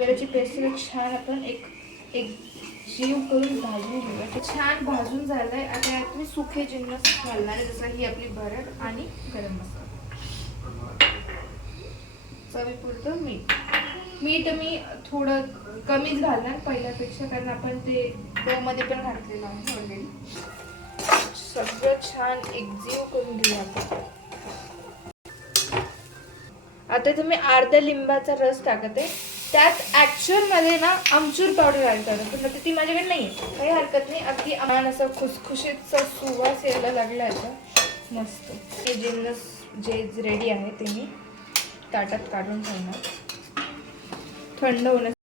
नारळाची पेस्ट छान आपण एक जीव करून भाजून घेऊया. ते छान भाजून झालंय. आता यात मी सुखे जिन्नस घालणार आहे, जसं ही आपली भरड आणि गरम मसाला. चवीपुरतं मीठ मी थोडं कमीच घालणार पहिल्यापेक्षा, कारण आपण ते मध्ये पण घातलेलं आहे ऑलरेडी. सगळं छान एकजीव करून घेऊया आपण. आता तुम्ही अर्धा लिंबाचा रस टाकत आहे. त्यात ॲक्च्युअलमध्ये ना आमचूर पावडर ॲड करतो, पण ती माझ्याकडे नाही आहे, काही हरकत नाही. अगदी आम्हाला असं खुसखुशीतचा सुवास यायला लागला आहे मस्त. हे जिन्नस जे रेडी आहे ते मी ताटात काढून ठेवणार थंड होण्यास.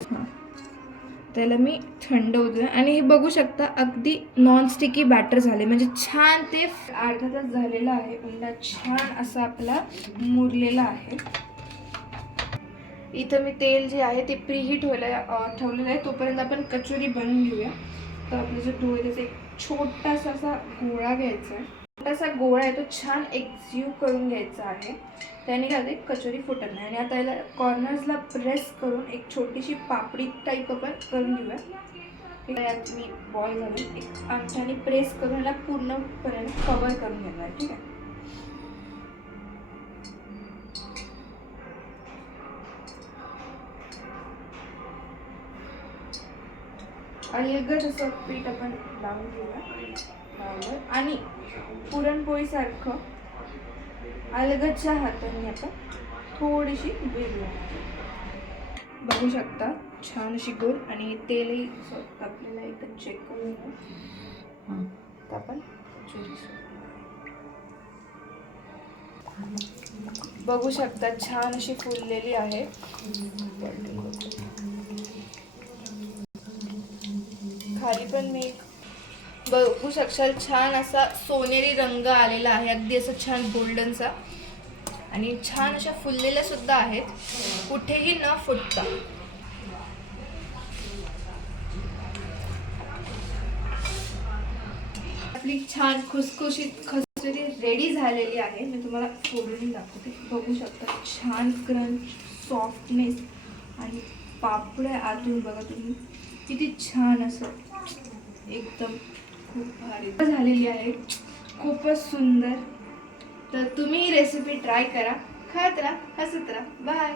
त्याला मी थंड होतं आणि हे बघू शकता अगदी नॉनस्टिकी बॅटर झाले, म्हणजे छान ते अर्धा तास झालेला आहे. अंडा छान असा आपला मुरलेला आहे. इथं मी तेल जे आहे ते प्रीहीट व्हायला ठेवलेलं आहे. तोपर्यंत आपण कचोरी बनवून घेऊया. तर आपलं जे डो आहे त्याचा एक छोटासा असा गोळा घ्यायचा आहे. छोटासा गोळा आहे तो छान एकजीव करून घ्यायचा आहे. त्याने काय कचोरी फुटत नाही. आणि आता याला कॉर्नर्सला प्रेस करून एक छोटीशी पापडी टाईप आपण करून घेऊया. यात मी बॉल घालून एक अंगठ्याने प्रेस करून याला पूर्णपणे कवर करून घेणार. ठीक आहे. अलगद असं पीठ आपण लावून घेऊया आणि पुरणपोळीसारखं अलगदच्या हाताने आता थोडीशी वेगळी बघू शकता. छान अशी गोल आणि तेलही आपल्याला इथं चेक करून घेऊ. तर आपण बघू शकता छान अशी फुललेली आहे. खाली पण मी बघू शकशाल छान असा सोनेरी रंग आलेला आहे, अगदी असं छान गोल्डनचा. आणि छान अशा फुललेल्या सुद्धा आहेत, कुठेही न फुटता. आपली छान खुसखुशीत कचोरी रेडी झालेली आहे. मी तुम्हाला फोडून दाखवते. बघू शकता छान क्रंच, सॉफ्टनेस आणि पापड्या आतून बघा तुम्ही किती छान असं एकदम खूप भारी झालेली आहे. खूपच सुंदर. तर तुम्ही ही रेसिपी ट्राय करा, खात राहा, हसत राहा. बाय.